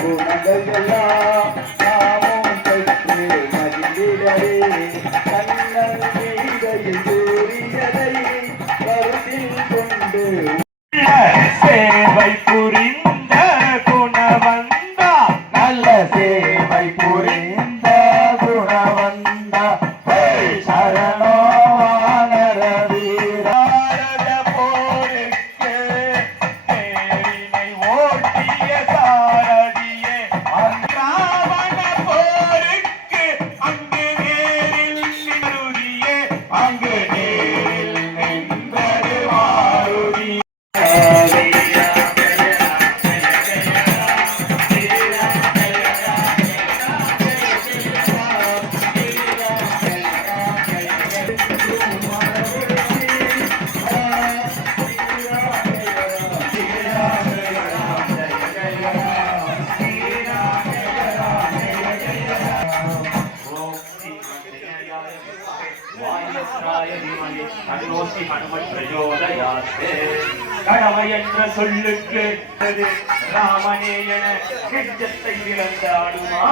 குணங்களெல்லாம் நாமும் பெற்று மகிழ்ந்திடவே கண்ணல் மீதையில் கூறியதை கருத்தில் கொண்டு சேவை புரிந்த குணவந்தா நல்ல சேவை புரிந்த குணவந்தா சரணோ வானர வீராரத போருக்கு தேரினை ஓட்டிய சாரதியே அன்றாவண போருக்கு அங்கு நேரில் நின்றுதியே அங்கு நேரில் நின்றது மாருதி கடமை என்ற சொல்லுக்கு ராமனே என நெஞ்சத்தை இழந்தாடுமா